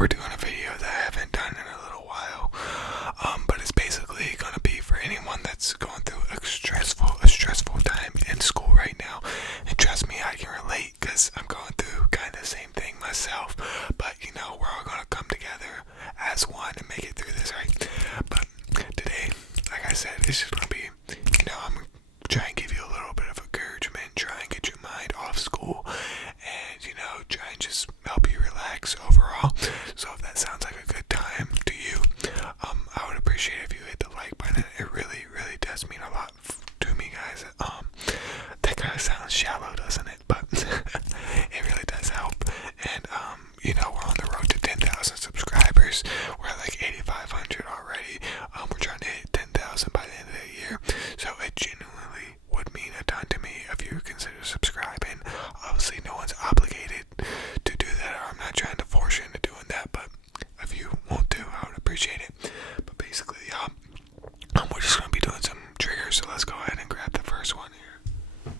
we're doing a video that I haven't done in a little while. But it's basically gonna be for anyone that's going through a stressful time in school right now. And trust me, I can relate because I'm going through kind of the same thing myself. But we're all gonna come together as one and make it through this, right? But today, like I said, it's just gonna be, I'm gonna try and give you a little bit of encouragement, try and get your mind off school, and try and just help you relax overall. So if that sounds like a good time to you, I would appreciate if you hit the like button. It really, really does mean a lot to me, guys. That kind of sounds shallow, doesn't it? But it really does help. And we're on the road to 10,000 subscribers. We're at like 8,500 already. We're trying to hit 10,000 by the end of the year. So it genuinely would mean a ton to me if you consider subscribing. Obviously, no one's obligated to do that, or I'm not trying to force you into doing that. But if you want to, I would appreciate it. But basically, we're just gonna be doing some triggers. So let's go ahead and grab the first one here.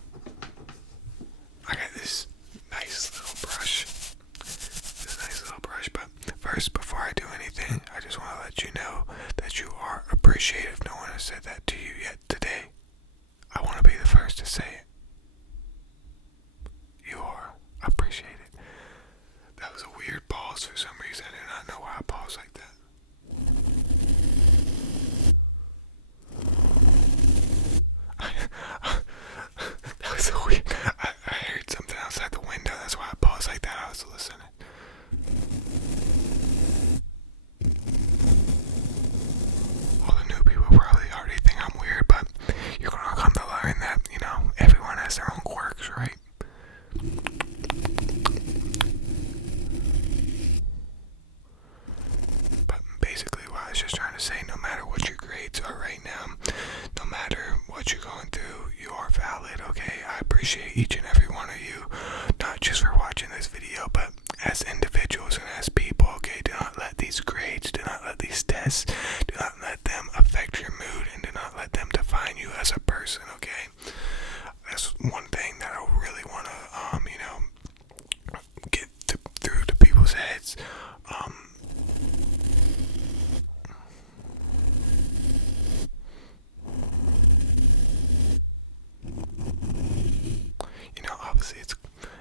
I got this nice little brush. But first, before I do anything, I just want to let you know that you are appreciated. No one has said that to you yet today. I want to be the first to say it. You are appreciated. That was a weird pause for some reason. I do not know why I paused like that. That was so weird. I heard something outside the window. That's why I paused like that. I was listening. All the new people probably already think I'm weird, but you're gonna come to learn that, everyone has their own quirks, right? But basically what I was just trying to say, no matter what your grades are right now, no matter what you're going through, you are valid, okay? I appreciate each and every one of you, not just for watching this video, but as individuals and as people, okay? Do not let these grades, do not let these tests, do not let them affect your mood, and do not let them define you as a person, okay? That's one thing that I really want to, get through to people's heads. Obviously it's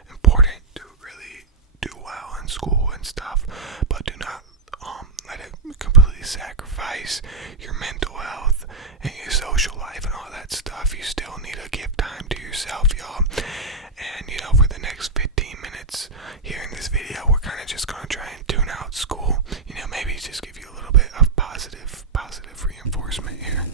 important to really do well in school and stuff, but do not let it completely sacrifice your mental health and your social life and all that stuff. You still need to give time to yourself, y'all. And for the next 15 minutes here in this video, we're kind of just going to try and tune out school. Maybe just give you a little bit of positive reinforcement here.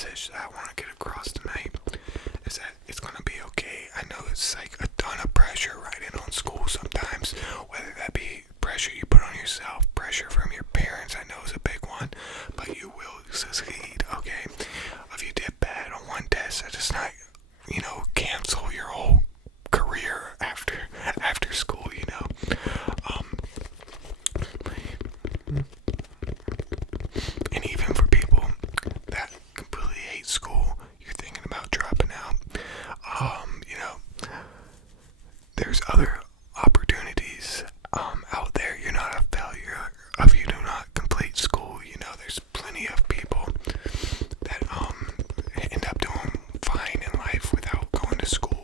message that I want to get across tonight is that it's gonna be okay. I know it's like a ton of pressure riding on school sometimes, whether that be pressure you put on yourself, pressure from your parents, I know is a big one, but you will succeed, okay? If you did bad on one test, that does not, cancel your whole career after school, and even for people that completely hate school, you're thinking about dropping out, there's other opportunities out there. You're not a failure if you do not complete school. There's plenty of people that end up doing fine in life without going to school.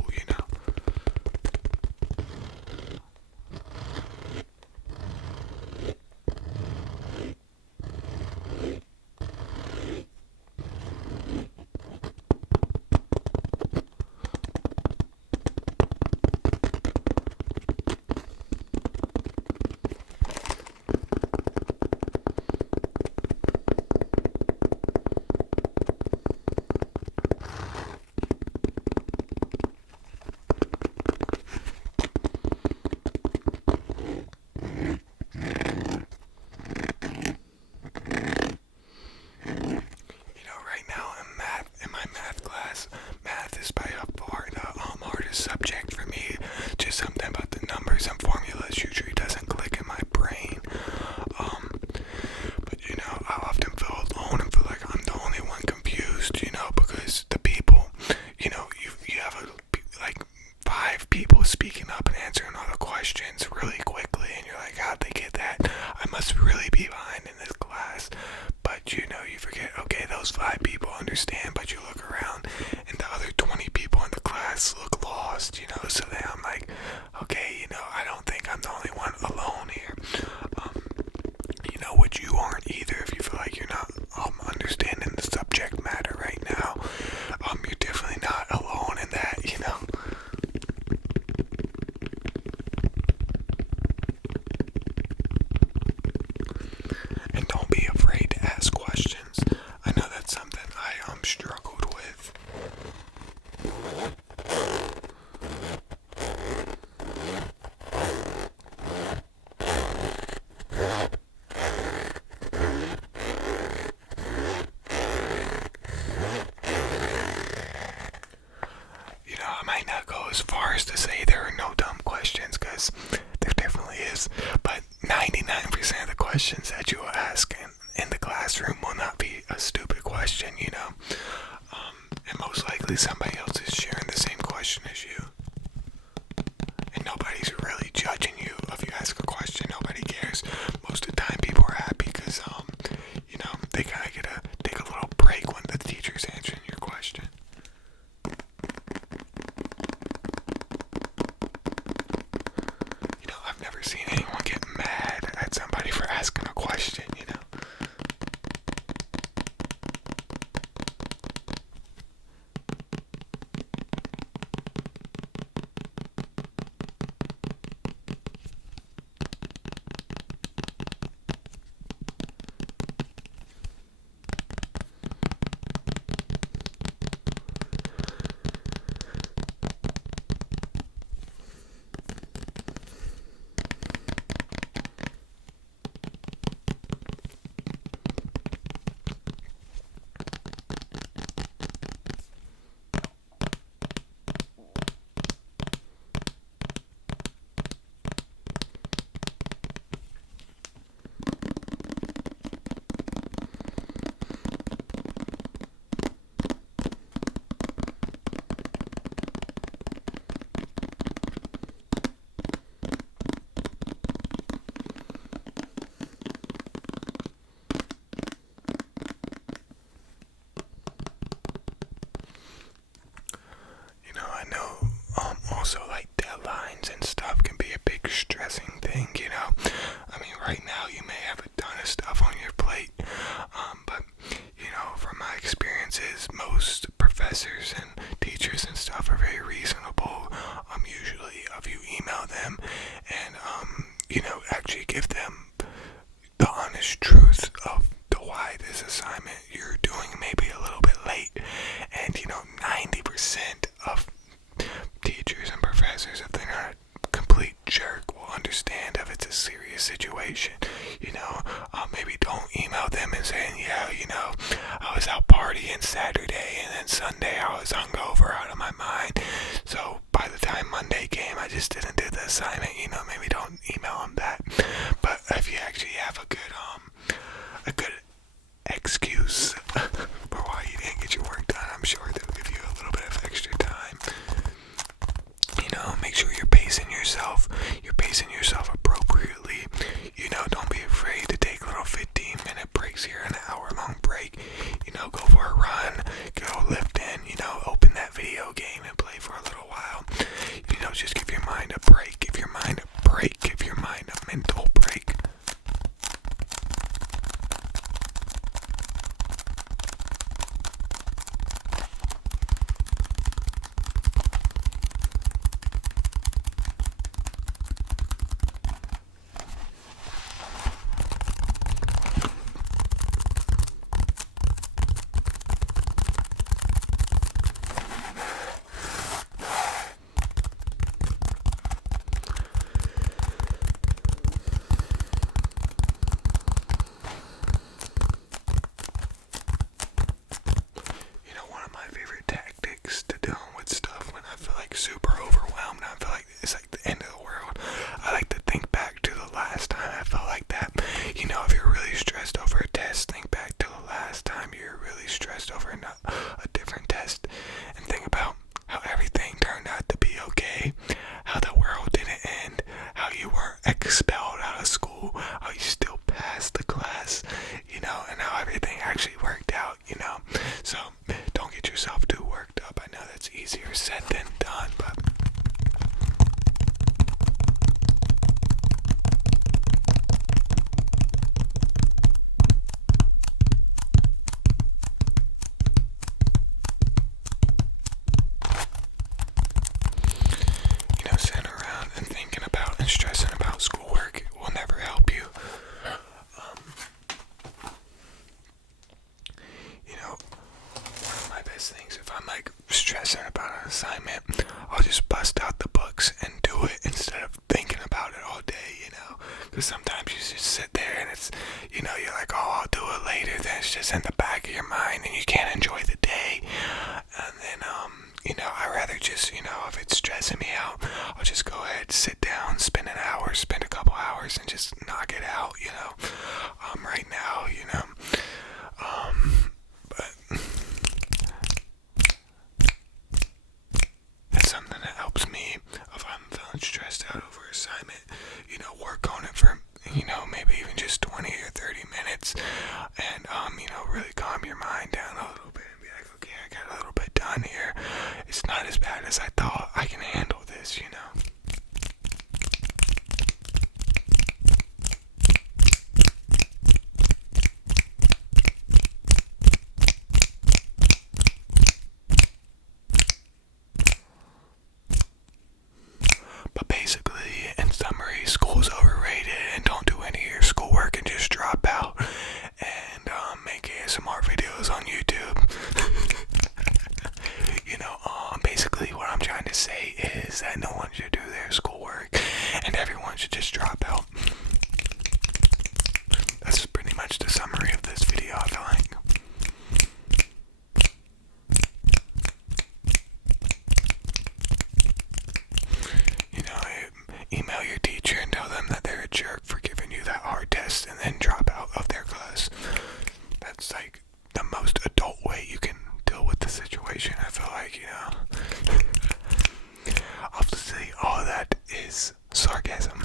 Right now in my math class, math is by far the hardest subject for me. Just something about the numbers and formulas usually doesn't click in my brain. But I often feel alone and feel like I'm the only one confused, because the people, you have like 5 people speaking up and answering all the questions really quickly, and you're like, how'd they get that? I must really be behind in this class. But you forget, okay, those 5 people understand, but you look around and the other 20 people in the class look lost, so then I'm like, okay, I don't think I'm the only one alone here. Which you aren't either. If you feel like you're not understanding the subject matter right now, you're definitely not alone in that. And don't be afraid to ask questions. I know that's something I struggled with. I might not go as far as to say there are no dumb questions, because there definitely is, but 99% of the questions that you will ask in the classroom will not be a stupid question, and most likely somebody else is sharing the same question as you, and nobody's really judging you if you ask a question. Nobody cares. Most of the time people are happy because they kind of get to take a little break when the teacher's answering your question. I've never seen anyone get mad at somebody for asking a question. was out partying Saturday, and then Sunday I was hungover out of my mind. So by the time Monday came, I just didn't do the assignment. Maybe don't email them that. But if you actually have a good excuse for why you didn't get your work done, I'm sure they'll give you a little bit of extra time. Make sure you're pacing yourself. You're pacing yourself appropriately. Don't be afraid to take little 15-minute breaks here, an hour-long break. Go for a run, go lift in, open that video game and play for a little while. Just give your mind a break. Give your mind a break. Give your mind a mental break. To dealing with stuff when I feel like super overwhelmed, I feel like it's like the end of the world. I like to think back to the last time I felt like that. If you're really stressed over a test, think back to the last time you were really stressed over a different test, and think about how everything turned out to be okay, how the world didn't end, how you weren't expelled out of school, how you still passed the class, and how everything actually worked out, So don't get yourself too worked up. I know that's easier said than done, but sitting around and thinking about and stressing about schoolwork will never help you. One of my best things, if I'm like stressing about an assignment, I'll just bust out the books and do it instead of thinking about it all day, because sometimes you just sit there and it's, you're like, oh, I'll do it later, then it's just in the back of your mind and you can't enjoy the day. And then, I rather just, if it's stressing me out, I'll just go ahead, sit down, spend a couple hours and just knock it out, right now, but that's something that helps me if I'm feeling stressed out over assignment, work on it for, maybe even just 20 or 30 minutes and, really calm your mind down a little bit and be like, okay, I got a little bit done here. It's not as bad as I thought. I can handle this, But basically, in summary, school's overrated and don't do any of your schoolwork and just drop out and make ASMR videos on YouTube. Basically what I'm trying to say is that no one should do their schoolwork and everyone should just drop out. That's pretty much the summary of this video, I feel like. Email your teacher and tell them that they're a jerk for giving you that hard test and then drop out of their class. That's like the most adult way you can deal with the situation, I feel like, Obviously, all of that is sarcasm.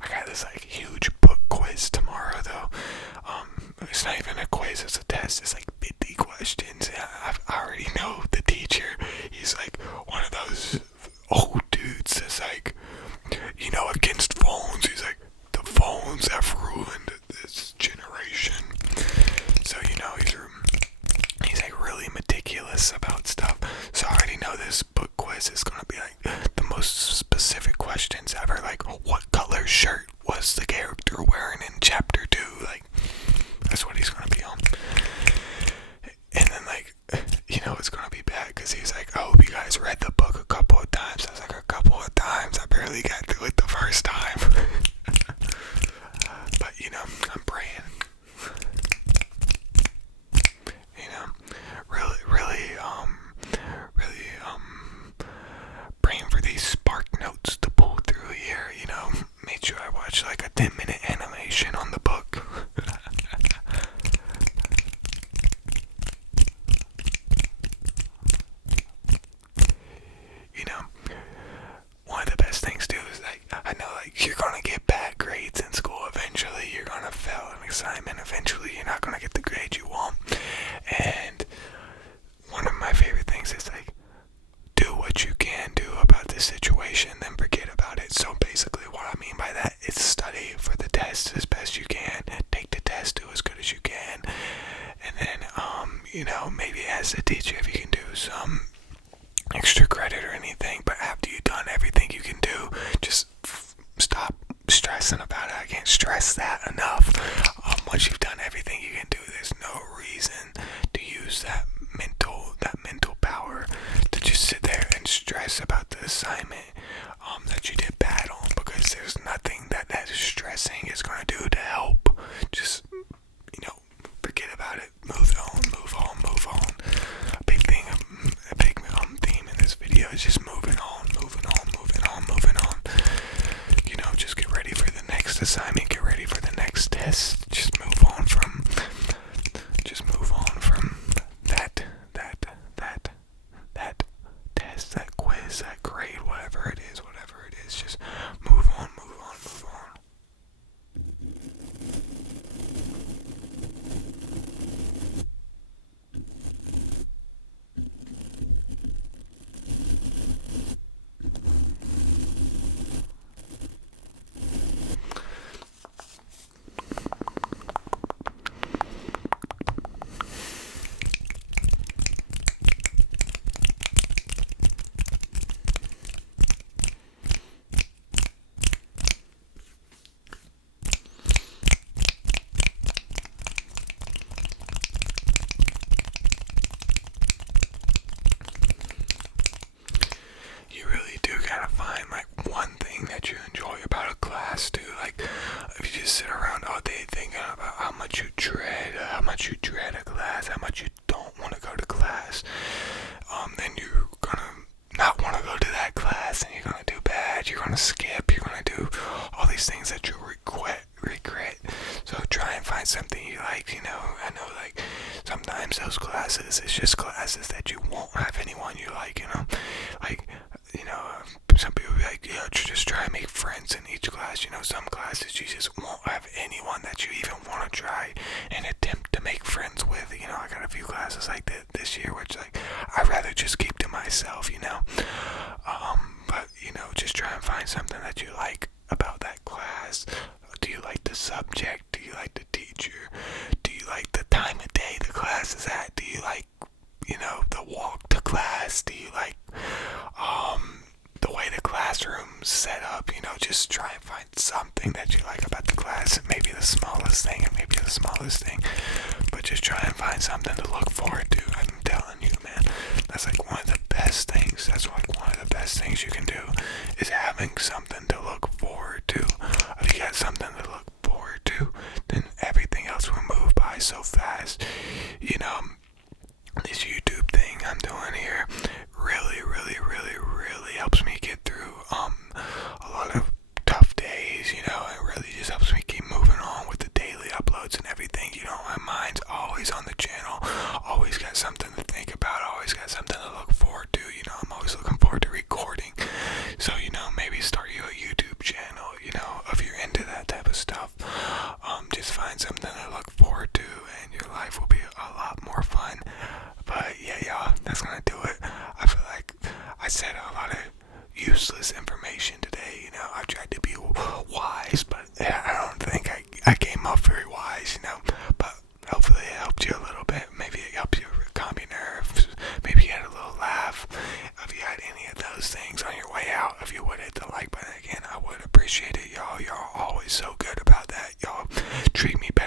I got this like huge book quiz tomorrow though. It's not even a quiz, it's a test. It's like 50 questions. I already know the teacher. He's like one of those old dudes that's like, against phones. He's like, the phones have ruined this generation. So, he's like really meticulous about stuff. So I already know this book quiz is gonna be like the most specific questions ever. Like, what color shirt was the character wearing in chapter 2? Like, that's what he's gonna be on. And then like, it's gonna be bad because he's like, I hope you guys read 5-minute animation on the book. You know, one of the best things too is like, I know like you're gonna get bad grades in school eventually, you're gonna fail an assignment eventually, you're not gonna get the grade you want. And one of my favorite things is like, do what you can do about this situation, then forget about it. So basically what I mean by that is study for the test as best you can, take the test, do as good as you can, and then maybe as a teacher, if you can do some extra credit or anything, but after you've done everything you can do, just stop stressing about it. I can't stress that enough. Once you've done everything you can do, there's no reason to use that mental power to just sit there and stress about the assignment that you did bad on, because there's nothing that stressing is going to do to help. Just forget about it, move on. A big thing, a big theme in this video is just moving on. Just get ready for the next assignment, get ready for the next test. Just move on from that test, that quiz, that grade, whatever it is. Just move on. That you enjoy about a class too. Like, if you just sit around all day thinking about how much you dread a class, how much you don't want to go to class, then you're gonna not want to go to that class, and you're gonna do bad, you're gonna skip, you're gonna do all these things that you regret. So try and find something you like. I know like sometimes those classes, it's just classes that you won't have anyone you like, some people be like, just try and make friends in each class. Some classes you just won't have anyone that you even want to try and attempt to make friends with. I got a few classes like that this year, which like I'd rather just keep to myself, but just try and find something that you like about that class. Do you like the subject? Do you like the teacher? Do you like the time of day the class is at? Do you like, the walk to class? Do you like, the way the classroom's set up? Just try and find something that you like about the class. It may be the smallest thing, but just try and find something to look forward to. I'm telling you, man, that's like one of the best things. That's like one of the best things you can do, is having something to look forward to. If you got something to look forward to, then everything else will move by so fast. This YouTube thing I'm doing here really helps me get through a lot of tough days. It really just helps me keep moving on with the daily uploads and everything. My mind's always on the channel, always got something to think about, always got something to look forward to. I'm always looking forward to recording. So maybe start you a YouTube channel, if you're into that type of stuff. Just find something to look forward to, and your life will be a lot more fun. But yeah, y'all, that's gonna do it. I feel like I said a lot of useless information today. I tried to be wise, but I don't think I came up very wise, but hopefully it helped you a little bit. Maybe it helped you calm your nerves. Maybe you had a little laugh. If you had any of those things on your way out, if you would hit the like button again, I would appreciate it, y'all. Y'all are always so good about that. Y'all treat me better